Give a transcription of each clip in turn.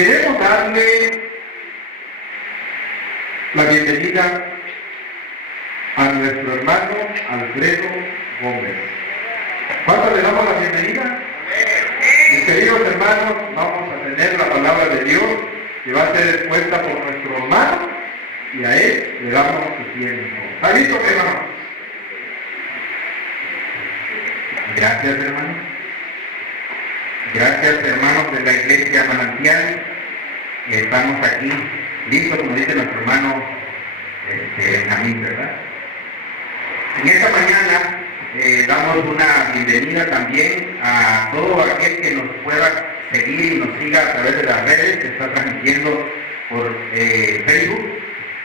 Queremos darle la bienvenida a nuestro hermano Alfredo Gómez. ¿Cuánto le damos la bienvenida? Mis queridos hermanos, vamos a tener la palabra de Dios que va a ser expuesta por nuestro hermano y a él le damos su tiempo. ¿Está listo, hermano? Gracias, hermano. Gracias, hermanos de la Iglesia Manantial. Estamos aquí listos, como dice nuestro hermano Benjamín, ¿verdad? En esta mañana damos una bienvenida también a todo aquel que nos pueda seguir y nos siga a través de las redes, que está transmitiendo por Facebook.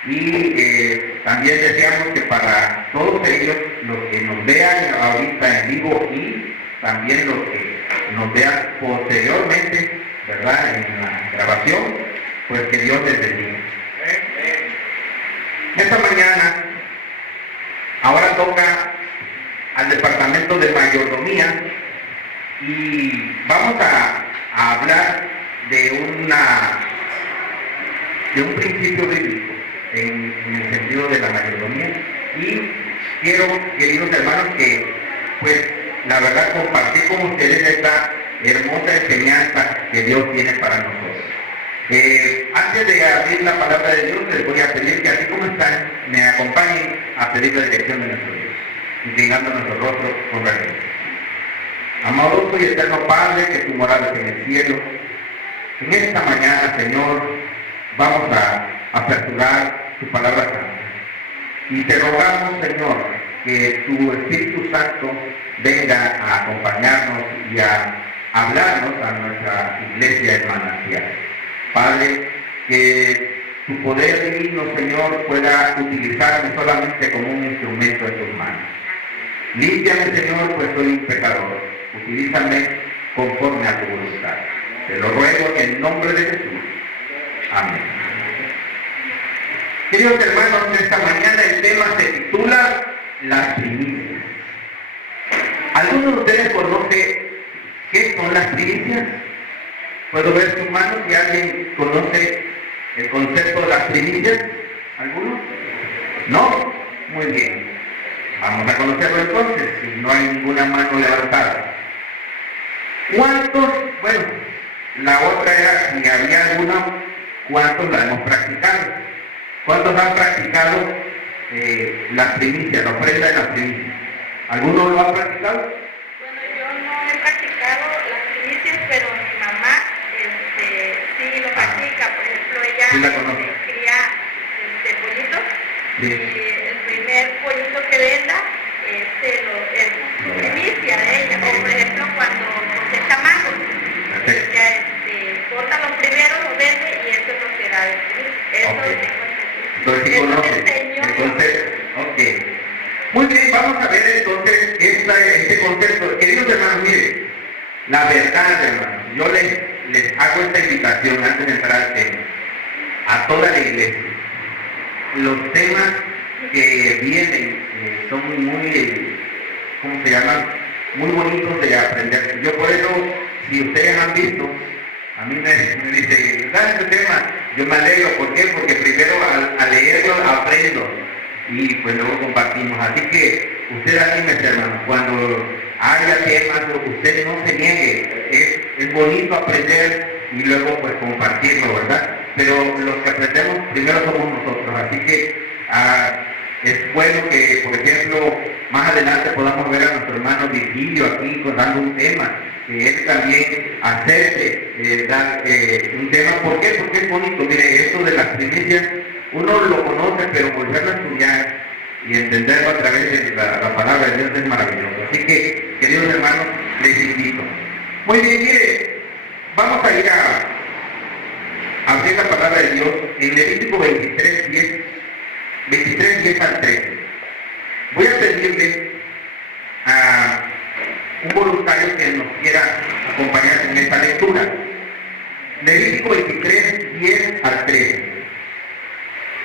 Y también deseamos que para todos ellos, los que nos vean ahorita en vivo y también los que nos vean posteriormente, ¿verdad?, en la grabación, pues que Dios les bendiga. Esta mañana, ahora toca al departamento de mayordomía y vamos a hablar de un principio bíblico en el sentido de la mayordomía. Y quiero, queridos hermanos, que pues la verdad compartir con ustedes esta hermosa enseñanza que Dios tiene para nosotros. Antes de abrir la palabra de Dios, les voy a pedir que así como están, me acompañen a pedir la dirección de nuestro Dios, inclinando nuestro rostro con reverencia. Amoroso y eterno Padre, que tu morada es en el cielo, en esta mañana, Señor, vamos a aperturar tu palabra santa. Y te rogamos, Señor, que tu Espíritu Santo venga a acompañarnos y a hablarnos a nuestra iglesia hermana. Padre, que tu poder divino, Señor, pueda utilizarme solamente como un instrumento en tus manos. Límpiame, Señor, pues soy un pecador. Utilízame conforme a tu voluntad. Te lo ruego en el nombre de Jesús. Amén. Queridos hermanos, esta mañana el tema se titula Las primicias. ¿Alguno de ustedes conoce qué son las primicias? ¿Puedo ver sus manos si alguien conoce el concepto de las primicias? ¿Alguno? ¿No? Muy bien. Vamos a conocerlo entonces, si no hay ninguna mano levantada. ¿Cuántos? Bueno, la otra era si había alguna, ¿cuántos la hemos practicado? ¿Cuántos han practicado las primicias, la ofrenda de las primicias? ¿Alguno lo ha practicado? Bueno, yo no he practicado las primicias, pero mi mamá sí lo practica. Por ejemplo, ella ¿Sí la conoce? cría pollitos. Sí. Y el primer pollito que venda es su primicia de ella. O por ejemplo, cuando cosecha mangos, ella corta los primeros, los vende y eso es lo que da de primicia. Eso Okay. es Entonces sí conoce el concepto. Ok. Muy bien, vamos a ver entonces este concepto. Queridos hermanos, miren, la verdad, hermanos, yo les hago esta invitación antes de entrar al tema, a toda la iglesia. Los temas que vienen son muy, ¿cómo se llaman? Muy bonitos de aprender. Yo por eso, si ustedes han visto, a mí me dice, ¿sabes este tema? Yo me alegro, ¿por qué? Porque primero al leerlo aprendo y pues luego compartimos. Así que usted anímese, hermano, cuando haya temas, usted no se niegue. Es bonito aprender y luego pues compartirlo, ¿verdad? Pero los que aprendemos primero somos nosotros. Así que es bueno que, por ejemplo, más adelante podamos ver a nuestro hermano Virgilio aquí dando un tema, que él también acepte dar un tema. ¿Por qué? Porque es bonito. Mire, esto de las primicias, uno lo conoce, pero volverlo a estudiar y entenderlo a través de la palabra de Dios es maravilloso. Así que, queridos hermanos, les invito. Muy bien, mire, vamos a ir a abrir la palabra de Dios en Levítico 23, 10 al 13. Voy a pedirle a un voluntario que nos quiera acompañar en esta lectura. Levítico 23, 10 al 13.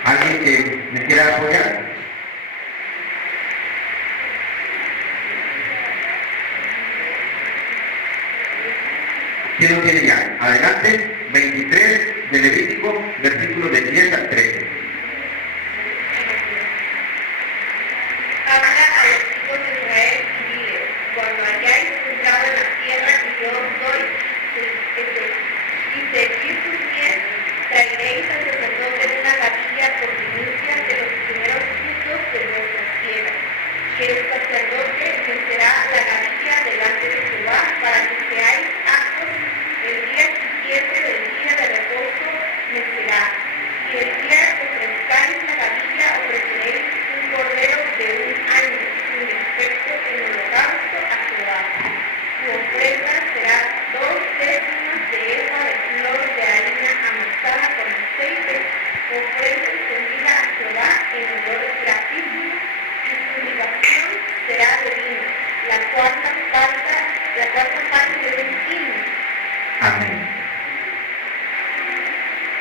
¿Alguien que me quiera apoyar? ¿Quién lo tiene ya? Adelante, 23,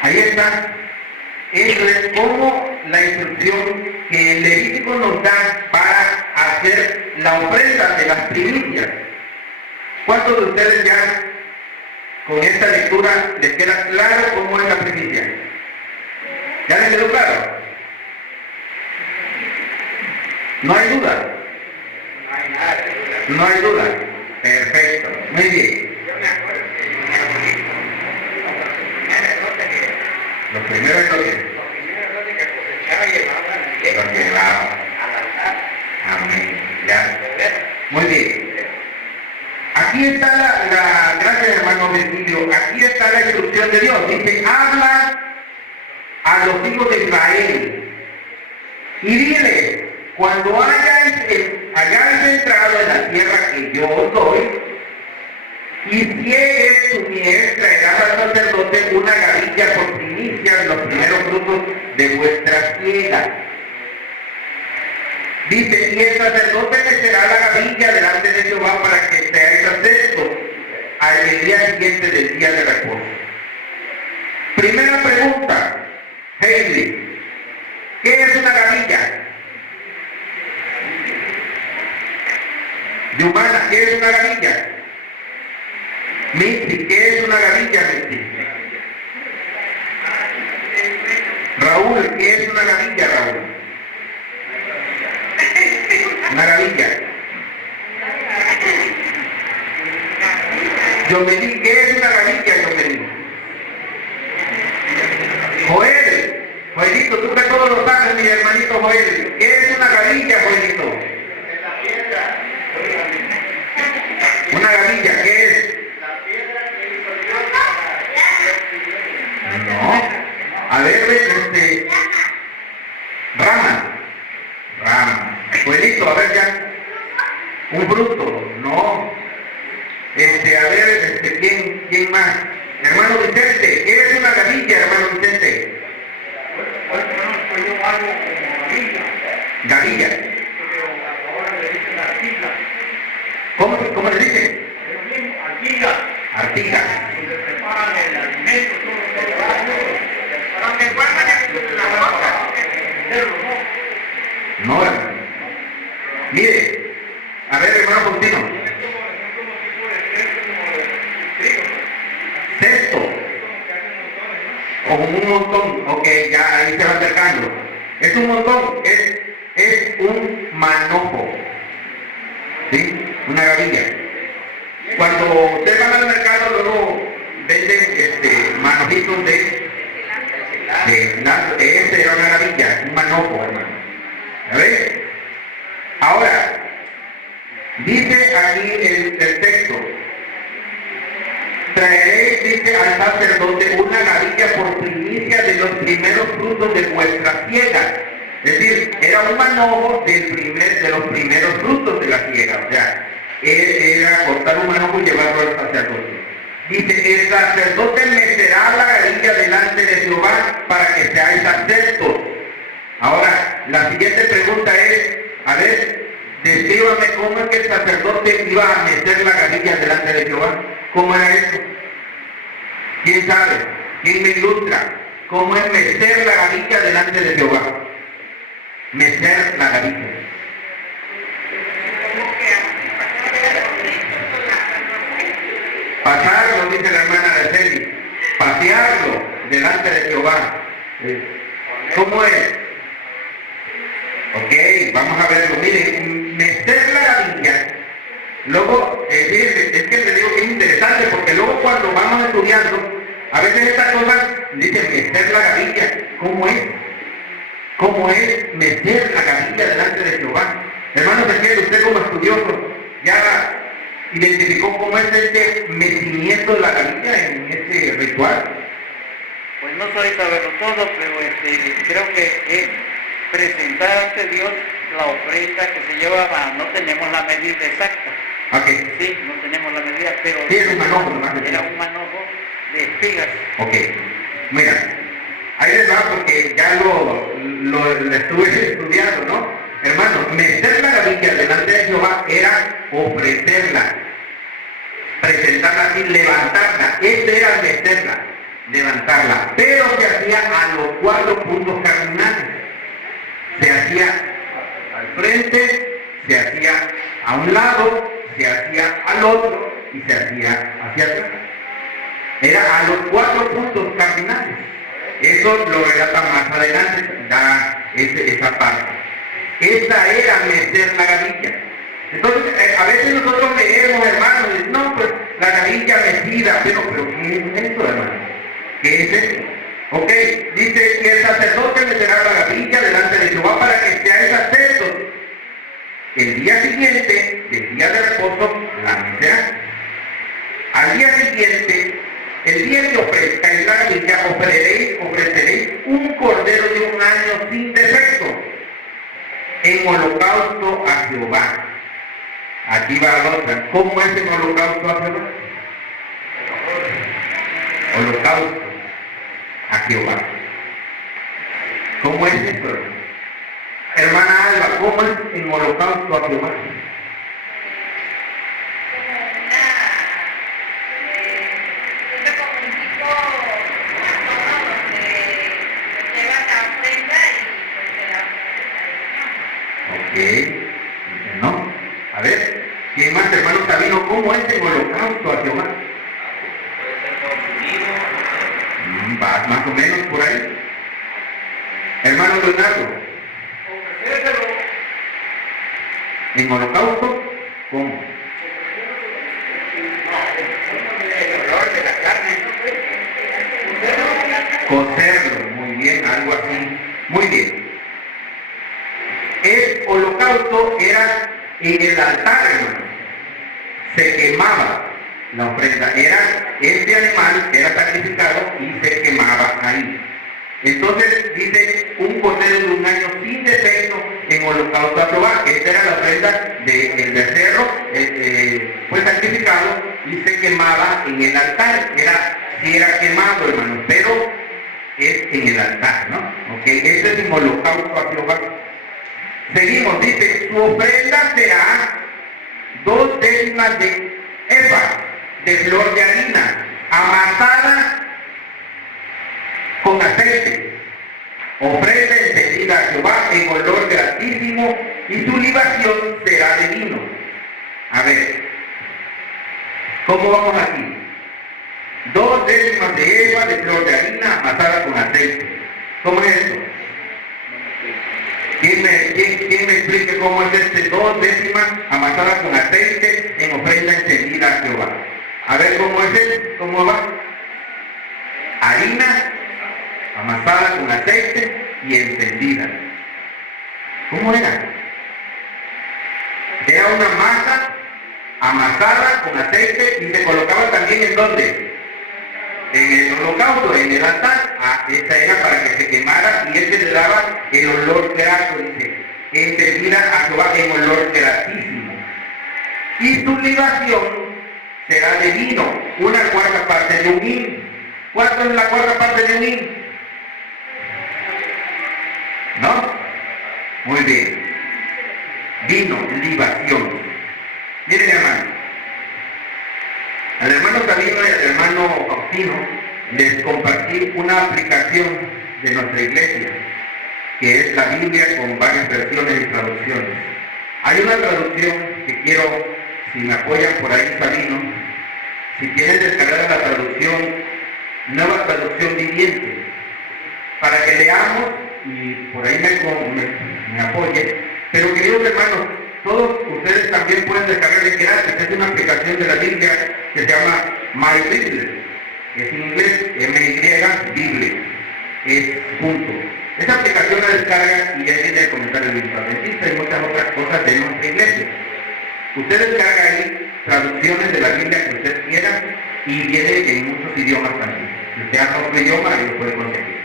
Ahí está. Eso es como la instrucción que el Levítico nos da para hacer la ofrenda de las primicias. ¿Cuántos de ustedes ya con esta lectura les queda claro cómo es la primicia? ¿Ya les quedó claro? ¿No hay duda? No hay duda. Perfecto. Muy bien. Los primeros dotes que cosechaba y llevaba al altar. Amén. Ya. Muy bien. Aquí está gracias hermano Virgilio, aquí está la instrucción de Dios. Dice, habla a los hijos de Israel y dile, cuando hayáis entrado en la tierra que yo os doy, y ciegues tu miel, traerás al sacerdote una gavilla por primicia de los primeros frutos de vuestra siega. Dice, y el sacerdote mecerá la gavilla delante de Jehová para que seáis aceptos al día siguiente del día de reposo. Primera pregunta, Hailey, ¿qué es una gavilla? Yumana, ¿qué es una gavilla? Mitzi, ¿qué es una gavilla, Mitzi? Raúl, ¿qué es una gavilla, Raúl? Una gavilla. Yomelí, ¿qué es una gavilla, Yomelí? Joelito, tú que todos lo sabes, mi hermanito Joel. ¿Qué es una gavilla, Joelito? Una gavilla, ¿qué es? No. A ver, rama. Joelito, a ver ya. Un fruto, no. A ver, ¿quién más? Hermano Vicente, ¿qué es una gavilla, hermano Vicente? Gavilla. ¿Cómo le dicen? Artiga. No, hermano. Mire, a ver, hermano Faustino. Cesto. Como un montón. Ok, ya ahí se va acercando. Es un montón, es un manojo. ¿Sí? Una gavilla. Cuando ustedes van al mercado, luego venden manojitos de ese era una gavilla, un manojo, hermano. ¿A ver? Ahora, dice aquí el texto, traeréis, dice al sacerdote, una gavilla por primicia de los primeros frutos de vuestra siega. Es decir, era un manojo de los primeros frutos de la siega. O sea, era cortar un manojo y llevarlo al sacerdote. Dice, el sacerdote mecerá la gavilla delante de Jehová para que seáis aceptos. Ahora, la siguiente pregunta es, a ver, descríbame cómo es que el sacerdote iba a meter la gavilla delante de Jehová. ¿Cómo era eso? ¿Quién sabe? ¿Quién me ilustra? ¿Cómo es meter la gavilla delante de Jehová? Meter la gavilla. Pasarlo, dice la hermana Araceli. Pasearlo delante de Jehová. ¿Cómo es? Ok, vamos a verlo. Miren, meter la gavilla. Luego, es que te digo que es interesante porque luego cuando vamos estudiando, a veces estas cosas dicen meter la gavilla. ¿Cómo es? ¿Cómo es meter la gavilla delante de Jehová? Hermano Ezequiel, usted como estudioso, ya identificó cómo es este metimiento de la gavilla en este ritual. Pues no soy saberlo todo, pero creo que es presentar ante Dios la ofrenda que se llevaba. No tenemos la medida exacta. Okay. Sí, no tenemos la medida, pero sí, era un manojo, ¿no? Era un manojo de espigas. Ok, mira, ahí les va porque ya lo estuve estudiando, ¿no? Hermano, meter la gavilla delante de Jehová era ofrecerla, presentarla así, levantarla. Este era meterla. levantarla, pero se hacía a los 4 puntos cardinales. Se hacía al frente, se hacía a un lado, se hacía al otro y se hacía hacia atrás. Era a los 4 puntos cardinales. Eso lo relata más adelante, da esa parte. Esa era meter la gavilla. Entonces, a veces nosotros leemos, hermanos, y decimos, no, pues la gavilla metida, pero ¿qué es eso, hermano? ¿Qué es eso? Ok, dice que el sacerdote meterá la gavilla delante de Jehová para que seáis aceptos. El día siguiente, del día de reposo, la meterá. Al día siguiente, el día que ofrezcáis la gavilla, ofreceréis un cordero de 1 año sin defecto, en holocausto a Jehová. Aquí va la otra. ¿Cómo es el holocausto a Jehová? Holocausto a Jehová. ¿Cómo es esto? Hermana Alba, ¿cómo es el holocausto a Jehová? ¿No? A ver, ¿quién más, hermano Sabino? ¿Cómo es el holocausto a Jehová? Va más o menos por ahí. Hermano Leonardo, ¿en holocausto? ¿Cómo? El olor de la carne. Cocerlo, muy bien, algo así. Muy bien. El holocausto era en el altar, hermano. Se quemaba la ofrenda. Este animal era sacrificado y se quemaba ahí. Entonces dice un cordero de 1 año sin defecto en holocausto a Jehová. Esta era la ofrenda del becerro, fue sacrificado y se quemaba en el altar. Si era quemado, hermano, pero es en el altar, ¿no? Ok, este es un holocausto a Jehová. Seguimos, dice, su ofrenda será 2 décimas de efa de flor de harina, amasada con aceite. Ofrenda encendida a Jehová en olor gratísimo, y su libación será de vino. A ver, ¿cómo vamos aquí? 2 décimas de efa de flor de harina, amasada con aceite. ¿Cómo es esto? ¿Quién me explique cómo es 2 décimas amasadas con aceite en ofrenda encendida a Jehová? A ver cómo es eso, cómo va. Harina amasada con aceite y encendida. ¿Cómo era? Era una masa amasada con aceite y se colocaba también ¿en dónde? En el holocausto, en el altar. Esta era para que se quemara y este le daba el olor grato, dice, encendida a Jehová en olor gratísimo. Y su libación será de vino, 1/4 parte de un hin. ¿Cuánto es la 1/4 parte de un hin? ¿No? Muy bien. Vino, libación. Miren, hermano. Al hermano Sabino y al hermano Faustino les compartí una aplicación de nuestra iglesia, que es la Biblia con varias versiones y traducciones. Hay una traducción que quiero, si me apoyan por ahí, Sabino, si quieren descargar la traducción, Nueva Traducción Viviente, para que leamos y por ahí me apoyen. Pero queridos hermanos, todos ustedes también pueden descargar de gratis. Es una aplicación de la Biblia que se llama My Bible. Es en inglés, MY Bible. Es punto. Esa aplicación la descarga y ahí viene el comentario del Adventista y muchas otras cosas de nuestra iglesia. Usted descarga ahí traducciones de la Biblia que usted quiera y viene en muchos idiomas también. Si usted habla otro idioma, ahí lo puede conseguir.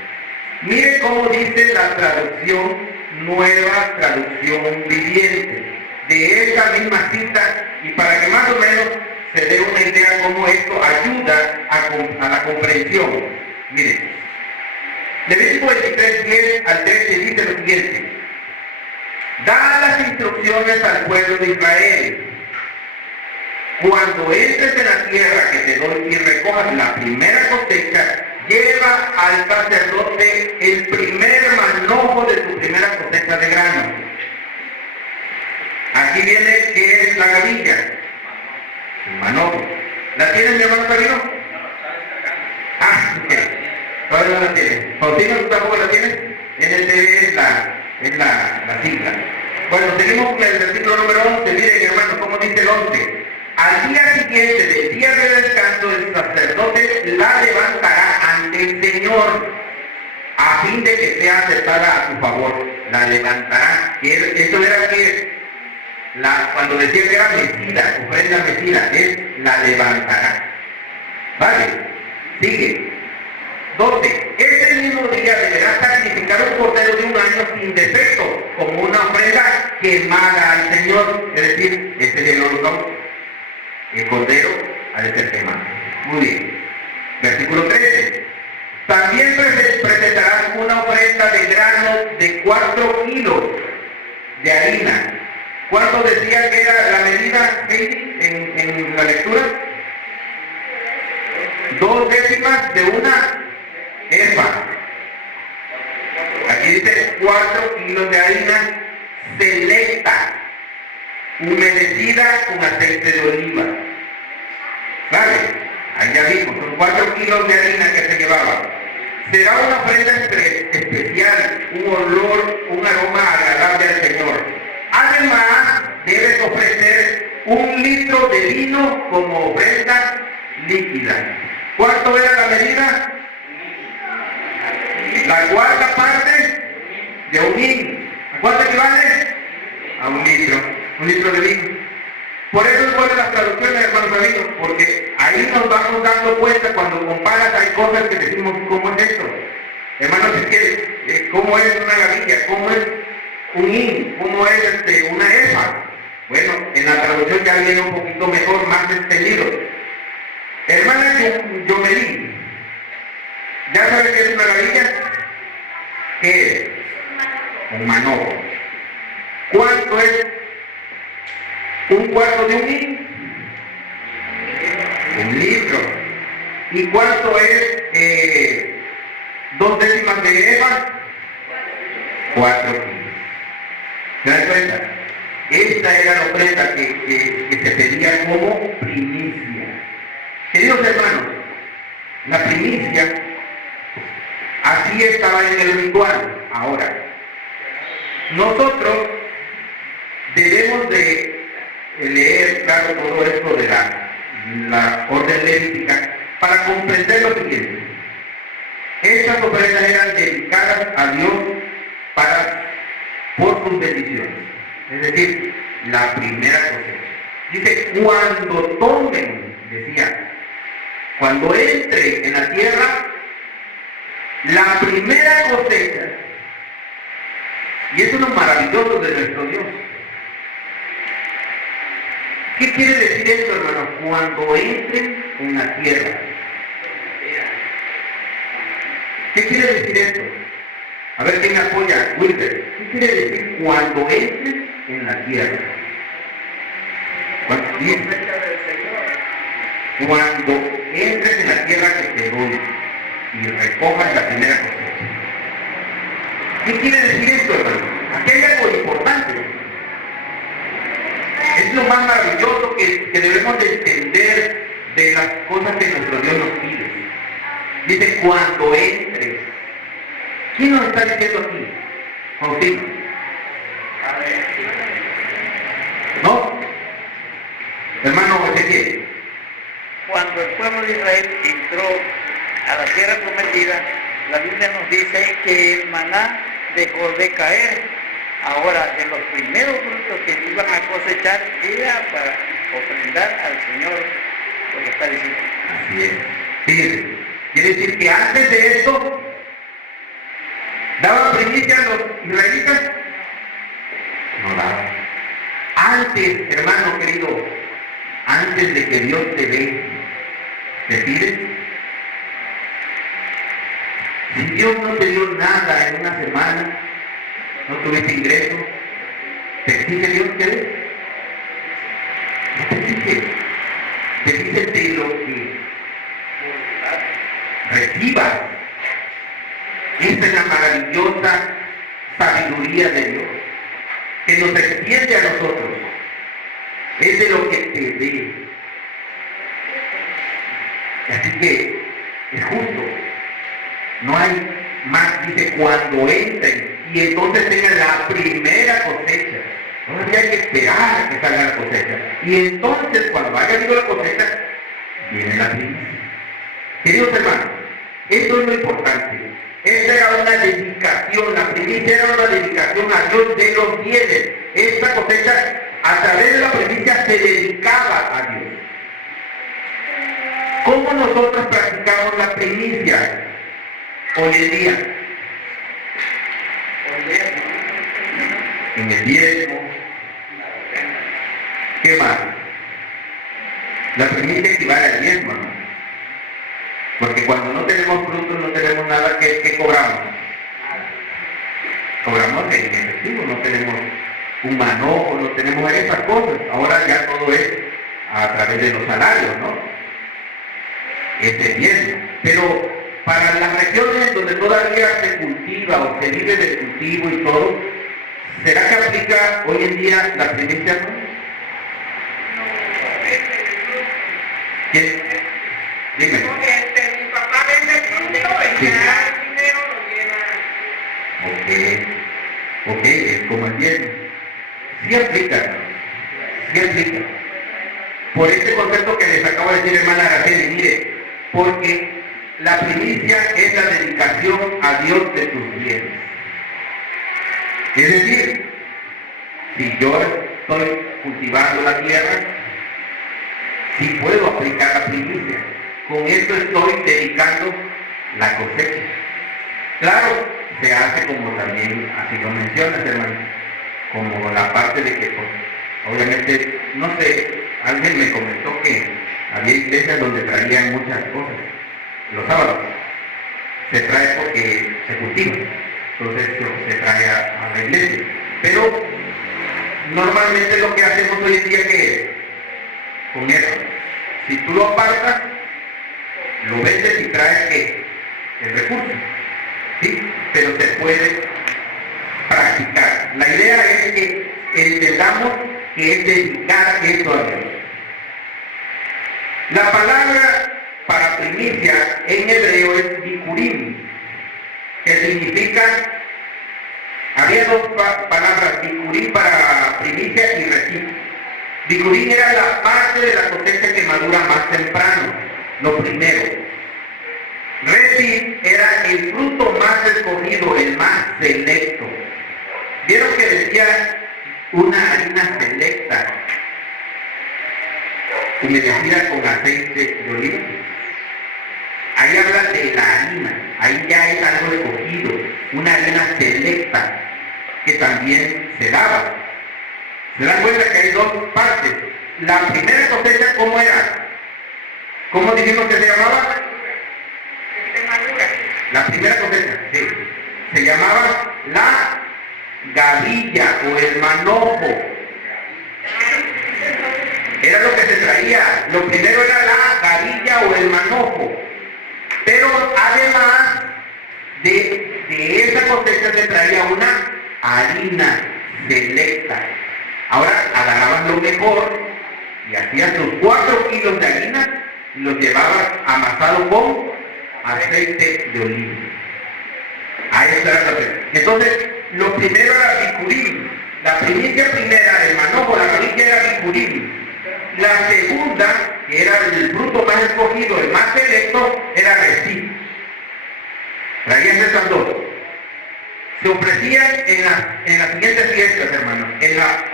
Mire cómo dice la traducción, Nueva Traducción Viviente, de esa misma cita, y para que más o menos se dé una idea cómo esto ayuda a la comprensión. Mire, Levítico 23, 10 al 13 dice lo siguiente: da las instrucciones al pueblo de Israel. Cuando entres en la tierra que te doy y recojas la primera cosecha lleva al sacerdote el primer manojo de su primera cosecha de grano. Aquí viene que es la gavilla, el manojo. ¿La tiene mi hermano Sabino? Ah, ok. Todavía no la tiene. ¿Faustino, tú tampoco la tienes? NTV es la sigla. Bueno, seguimos con el versículo número 11. Miren, hermano, ¿cómo dice el 11? Al día siguiente del día de descanso, el sacerdote la levantará ante el Señor, a fin de que sea aceptada a su favor. La levantará. Esto era que cuando decía que era mecida, ofrenda mecida, es la levantará. ¿Vale? Sigue. 12. Ese mismo día deberá sacrificar un cordero de un año sin defecto, como una ofrenda quemada al Señor. Es decir, ese es el holocausto. El cordero ha de ser quemado. Muy bien. Versículo 13. También presentarán una ofrenda de grano de 4 kilos de harina. ¿Cuánto decía que era la medida, Heidi, en la lectura? 2 décimas de una efa. Aquí dice 4 kilos de harina selecta, humedecida con aceite de oliva. ¿Vale? Ahí ya vimos, son 4 kilos de harina que se llevaba. Será una ofrenda especial, un olor, un aroma agradable al Señor. Además, debes ofrecer 1 litro de vino como ofrenda líquida. ¿Cuánto era la medida? La cuarta parte de un hin. ¿A cuánto equivale? A 1 litro. 1 litro de vino. Por eso es bueno las traducciones, hermanos amigos, porque ahí nos vamos dando cuenta cuando comparas, hay cosas que decimos, ¿cómo es esto? Hermanos, es que, ¿cómo es una gavilla? ¿Cómo es un hin? ¿Cómo es una efa? Bueno, en la traducción ya viene un poquito mejor, más extendido. Hermana Yomelí, ¿ya sabe qué es una gavilla? ¿Qué es? Un manojo. ¿Cuánto es 1/4 de un hin? 1 litro. ¿Y cuánto es 2 décimas de efa? 4 kilos. ¿Se dan cuenta? Esta era la ofrenda que se pedía como primicia. Queridos hermanos, la primicia así estaba en el ritual. Ahora, nosotros debemos de leer, claro, todo esto de la orden levítica para comprender lo siguiente. Estas ofrendas eran dedicadas a Dios por sus bendiciones. Es decir, la primera cosecha. Dice, cuando tomen, decía, cuando entre en la tierra, la primera cosecha. Y eso es lo maravilloso de nuestro Dios. ¿Qué quiere decir esto, hermanos? Cuando entren en la tierra. ¿Qué quiere decir esto? A ver quién me apoya, Wilber. ¿Qué quiere decir cuando entren en la tierra? Cuando entres en la tierra que te doy y recojas la primera cosecha. ¿Qué quiere decir esto, hermano? Aquí hay algo importante. Es lo más maravilloso que debemos de entender de las cosas que nuestro Dios nos pide. Dice, cuando entres. ¿Quién nos está diciendo aquí? Faustino. ¿No? Hermano Ezequiel. Cuando el pueblo de Israel entró a la tierra prometida, la Biblia nos dice que el maná dejó de caer. Ahora, de los primeros frutos que iban a cosechar era para ofrendar al Señor lo que está diciendo. Así es. Fíjense, quiere decir que antes de esto, ¿daban primicia a los israelitas? No daban. Antes, hermano querido, antes de que Dios te ve, te pide. Si Dios no te dio nada en una semana, no tuviste ingreso, ¿te exige Dios qué es? No te exige. Te dice de lo que recibas. Esta es la maravillosa sabiduría de Dios, que nos extiende a nosotros. Es de lo que te ve. Así que es justo. No hay más, dice, cuando entren y entonces tengan la primera cosecha. Todavía hay que esperar a que salga la cosecha. Y entonces, cuando haya habido la cosecha, viene la primicia. Queridos hermanos, esto es lo importante. Esta era una dedicación, la primicia era una dedicación a Dios de los bienes. Esta cosecha, a través de la primicia, se dedicaba a Dios. ¿Cómo nosotros practicamos la primicia hoy en día? En el diezmo. ¿Qué más? La primicia equivale al diezmo, ¿no? Porque cuando no tenemos frutos, no tenemos nada, ¿qué cobramos? Cobramos en efectivo, no tenemos un manojo, no tenemos esas cosas. Ahora ya todo es a través de los salarios, ¿no? Ese es diezmo. Pero para las regiones donde todavía se cultiva o se vive del cultivo y todo, ¿será que aplica hoy en día la primicia? ¿Quién? Dime. Porque mi papá vende fruto y ya el dinero lo lleva. Ok, es como el diezmo. Sí aplica, sí aplica. Por este concepto que les acabo de decir, hermana Araceli, mire, porque la primicia es la dedicación a Dios de tus bienes. Es decir, si yo estoy cultivando la tierra, sí puedo aplicar la primicia. Con esto estoy dedicando la cosecha. Claro, se hace como también, así lo mencionas, hermano, como la parte de que, pues, obviamente, no sé, alguien me comentó que había iglesias donde traían muchas cosas. Los sábados se trae porque se cultiva, entonces se trae a la iglesia. Pero normalmente lo que hacemos hoy en día, ¿qué es? Con eso, si tú lo apartas, lo vendes y traes ¿qué? El recurso, ¿sí? Pero se puede practicar. La idea es que entendamos que es dedicar eso a Dios. La palabra para primicia en hebreo es bikurim, que significa, había dos palabras, bikurim para primicia y recib. Bikurim era la parte de la cosecha que madura más temprano, lo primero. Recib era el fruto más escogido, el más selecto. ¿Vieron que decía una harina selecta, humedecida con aceite de oliva? Ahí habla de la harina, ahí ya es algo escogido, una harina selecta que también se daba. ¿Se dan cuenta que hay dos partes? La primera cosecha, ¿cómo era? ¿Cómo dijimos que se llamaba? La primera cosecha, sí. Se llamaba la gavilla o el manojo. Era lo que se traía. Lo primero era la gavilla o el manojo. Pero además de esa cosecha se traía una harina selecta. Ahora agarraban lo mejor y hacían sus 4 kilos de harina y los llevaban amasado con aceite de oliva. A eso era la primera. Entonces, lo primero era bikurim. La primicia primera, el manojo, la gavilla era bikurim. La segunda, que era el fruto más escogido, el más selecto, era recib. Traían esas dos. Se ofrecían en las siguientes fiestas, hermanos. En la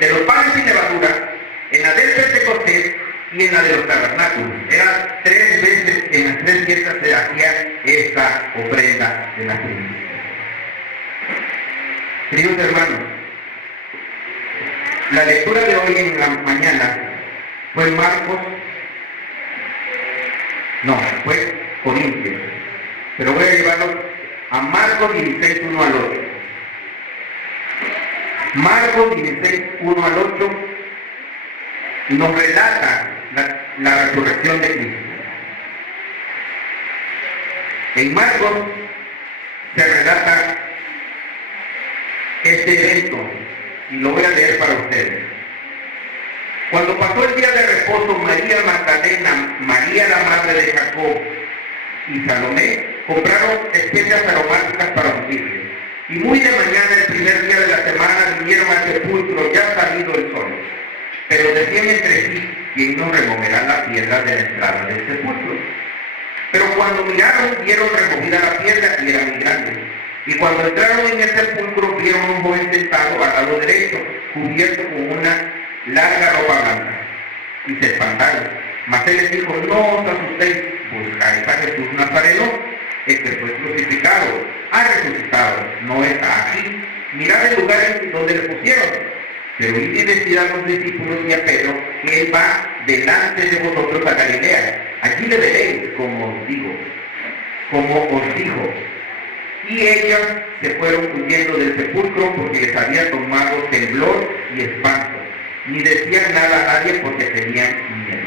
de los panes sin levadura, en la del Pentecostés y en la de los tabernáculos. Eran 3 veces, en las 3 fiestas se hacía esta ofrenda de las primicias. Queridos hermanos, la lectura de hoy en la mañana fue fue Corintios, pero voy a llevarlo a Marcos 16, 1 al 8. Marcos 16, 1 al 8 nos relata la resurrección de Cristo. En Marcos se relata este evento y lo voy a leer para ustedes. Cuando pasó el día de reposo, María Magdalena, María la madre de Jacob y Salomé compraron especias aromáticas para ungirle. Y muy de mañana, el primer día de la semana, vinieron al sepulcro, ya salido el sol. Pero decían entre sí, ¿quién nos removerá la piedra de la entrada del sepulcro? Pero cuando miraron, vieron removida la piedra y era muy grande. Y cuando entraron en el sepulcro, vieron a un joven sentado al lado derecho, cubierto con una larga ropa blanca. Y se espantaron. Mas él les dijo, no os asustéis, buscáis a Jesús Nazareno, el que fue crucificado. Ha resucitado, no está aquí. Mirad el lugar en donde le pusieron. Pero id y decid a los discípulos y a Pedro que él va delante de vosotros a Galilea. Allí le veréis, como os digo, como os dijo. Y ellos se fueron huyendo del sepulcro porque les había tomado temblor y espanto. Ni decían nada a nadie porque tenían miedo.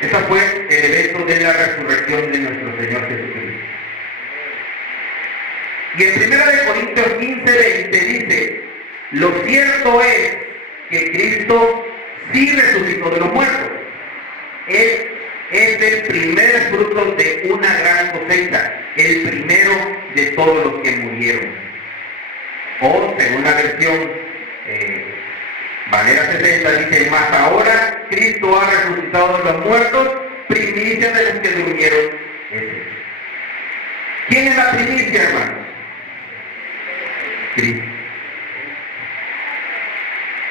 Ese fue el evento de la resurrección de nuestro Señor Jesucristo. Y en 1 Corintios 15:20 dice, lo cierto es que Cristo sí resucitó de los muertos. Él es el primer fruto de una gran cosecha, el primero de todos los que murieron. O, según la versión Valera 60, dice, mas ahora Cristo ha resucitado de los muertos, primicia de los que durmieron es Él. ¿Quién es la primicia, hermanos? Cristo.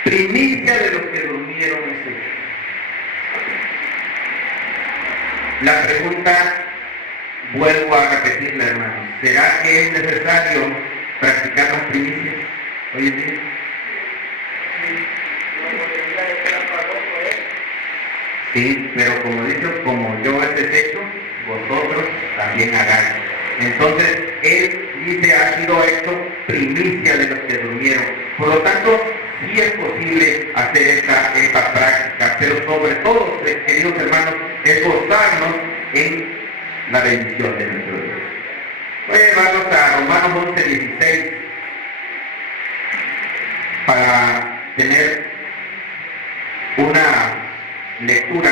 Primicia de los que durmieron es Él. La pregunta, vuelvo a repetirla, hermanos. ¿Será que es necesario practicar las primicias hoy en día? Sí, pero como dicho, como yo he hecho, vosotros también hagáis. Entonces, Él dice, ha sido hecho primicia de los que durmieron. Por lo tanto, sí es posible hacer esta práctica, pero sobre todo, queridos hermanos, esforzarnos en la bendición de nuestro Dios. Voy a llevarlos a Romanos 11:16 para tener una lectura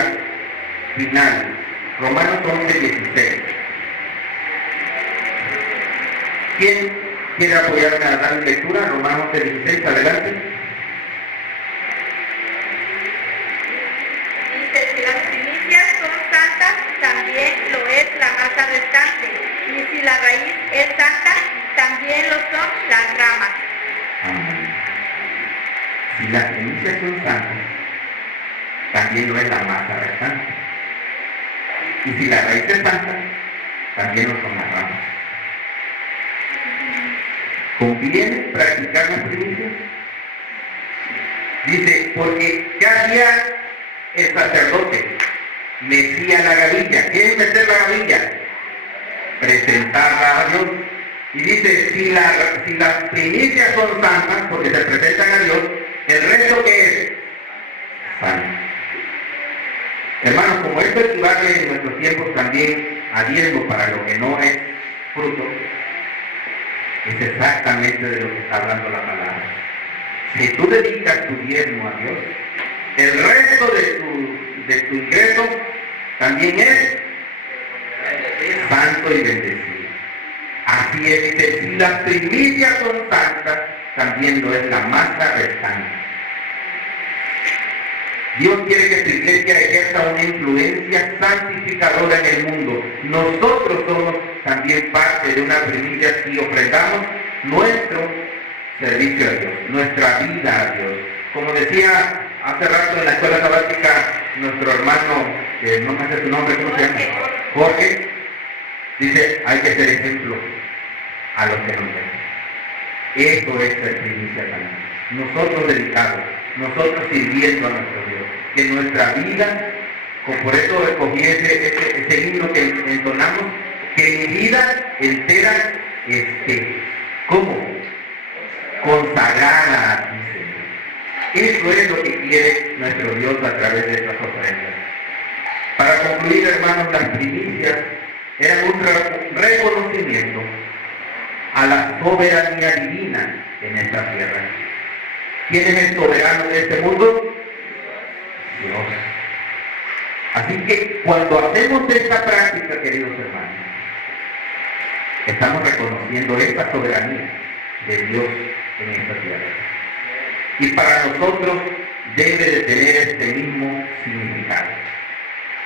final. Romanos 11:16. ¿Quién quiere apoyarme a dar lectura? Romanos 11:16, adelante. Dice, si las primicias son santas, también lo es la masa restante. Y si la raíz es santa, también lo son las ramas. Amén. Si las primicias son santas, también lo es la masa restante. Y si la raíz es santa, también lo son las ramas. ¿Conviene practicar las primicias? Dice, porque ¿qué hacía el sacerdote? Metía la gavilla. ¿Qué es meter la gavilla? Presentarla a Dios. Y dice, si las primicias son santas, porque se presentan a Dios, ¿el resto qué es? Santo. Hermanos, como esto equivale en nuestros tiempos también a diezmo para lo que no es fruto, es exactamente de lo que está hablando la palabra. Si tú dedicas tu diezmo a Dios, el resto de tu ingreso también es santo y bendecido. Así es, dice, si las primicias son santas, también lo es la masa restante. Dios quiere que su iglesia ejerza una influencia santificadora en el mundo. Nosotros somos también parte de una primicia si ofrendamos nuestro servicio a Dios, nuestra vida a Dios. Como decía hace rato en la escuela sabática, nuestro hermano, que no me hace su nombre, ¿cómo se llama? Jorge, dice, hay que ser ejemplo a los que nos ven. Eso es ser primicia también. Nosotros dedicados, nosotros sirviendo a nuestro Dios, que nuestra vida, por eso escogí ese himno que entonamos, que mi vida entera esté, ¿cómo? Consagrada a ti, Señor. Eso es lo que quiere nuestro Dios a través de estas ofrendas. Para concluir, hermanos, las primicias eran un reconocimiento a la soberanía divina en esta tierra. ¿Quién es el soberano de este mundo? Dios. Así que cuando hacemos esta práctica, queridos hermanos, estamos reconociendo esta soberanía de Dios en esta tierra. Y para nosotros debe de tener este mismo significado.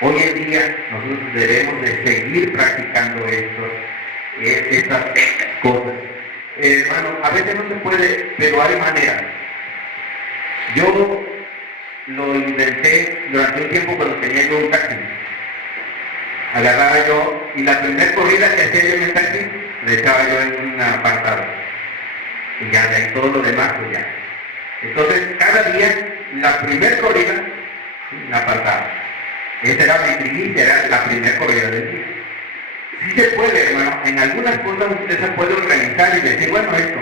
Hoy en día nosotros debemos de seguir practicando estas cosas. Hermano, a veces no se puede, pero hay manera. Yo lo inventé durante un tiempo cuando tenía yo un taxi. Agarraba yo, y la primera corrida que hacía yo en el taxi, le echaba yo en un apartado. Y ya de ahí todo lo demás, pues ya. Entonces, cada día, la primera corrida, la apartaba. Esa era mi primicia, era la primera corrida del día. Sí se puede, hermano, en algunas cosas usted se puede organizar y decir, bueno, esto.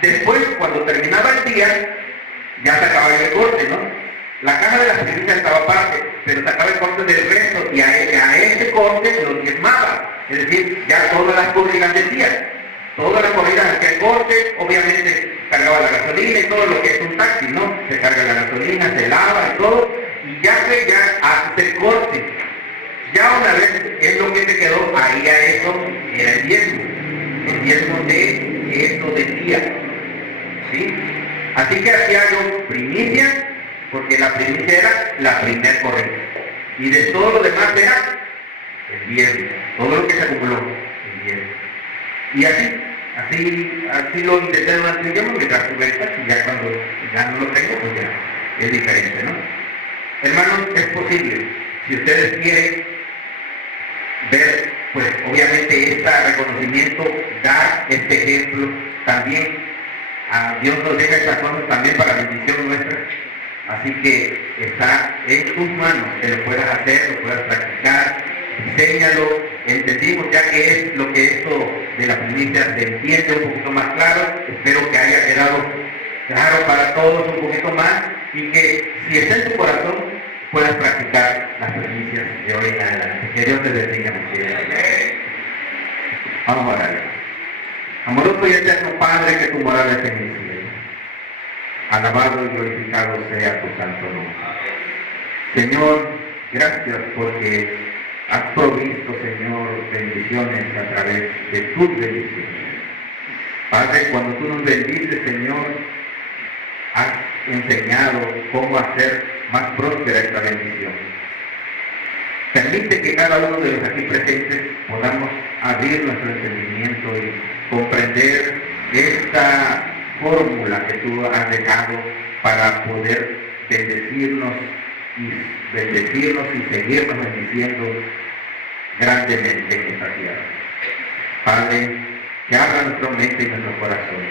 Después, cuando terminaba el día, ya sacaba el corte, ¿no? La caja de las primicias estaba aparte, pero sacaba el corte del resto y a ese corte lo diezmaba. Es decir, ya todas las corridas del día. Todas las corridas hacía el corte, obviamente cargaba la gasolina y todo lo que es un taxi, ¿no? Se carga la gasolina, se lava y todo, y ya que ya hace el corte. Ya una vez es lo que te quedó, ahí a eso era el diezmo de eso del día. ¿Sí? Así que hacía yo primicia, porque la primicia era la primer corrida. Y de todo lo demás era el diezmo, todo lo que se acumuló, el diezmo. Y así lo intenté durante un tiempo mientras tuve el taxi, ya cuando ya no lo tengo, pues ya es diferente, ¿no? Hermanos, es posible, si ustedes quieren ver, pues obviamente este reconocimiento, dar este ejemplo, también a Dios nos deja estas cosas también para bendición nuestra, así que está en tus manos que lo puedas hacer, lo puedas practicar, enséñalo, entendimos ya que es lo que esto de la primicia se entiende un poquito más claro, espero que haya quedado claro para todos un poquito más y que si está en tu corazón puedas practicar las primicias de hoy en adelante. Que Dios te bendiga mucho. Vamos a orar. Amoroso y eterno Padre, que tu morada es en el cielo. Alabado y glorificado sea tu santo nombre. Señor, gracias porque has provisto, Señor, bendiciones a través de tus bendiciones. Padre, cuando tú nos bendices, Señor, has enseñado cómo hacer más próspera esta bendición. Permite que cada uno de los aquí presentes podamos abrir nuestro entendimiento y comprender esta fórmula que tú has dejado para poder bendecirnos y seguirnos bendiciendo grandemente en esta tierra. Padre, que abra nuestra mente y nuestros corazones.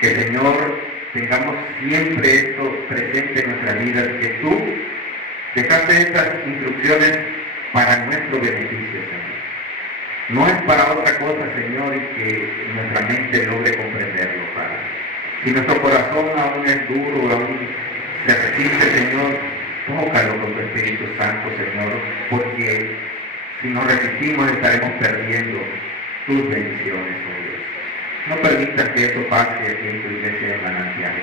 Que, Señor, tengamos siempre esto presente en nuestra vida, que tú dejaste estas instrucciones para nuestro beneficio, Señor. No es para otra cosa, Señor, y que nuestra mente logre comprenderlo, Padre. Si nuestro corazón aún es duro, aún se resiste, Señor, tócalo con tu Espíritu Santo, Señor, porque si nos resistimos estaremos perdiendo tus bendiciones, oh Dios. No permitas que eso pase aquí en tu iglesia de Manantial.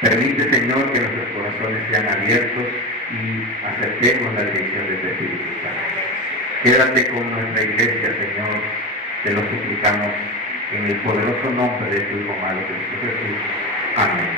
Permite, Señor, que nuestros corazones sean abiertos y aceptemos la dirección de tu Espíritu Santo. Quédate con nuestra iglesia, Señor, te lo suplicamos en el poderoso nombre de tu Hijo amado Cristo Jesús. Amén.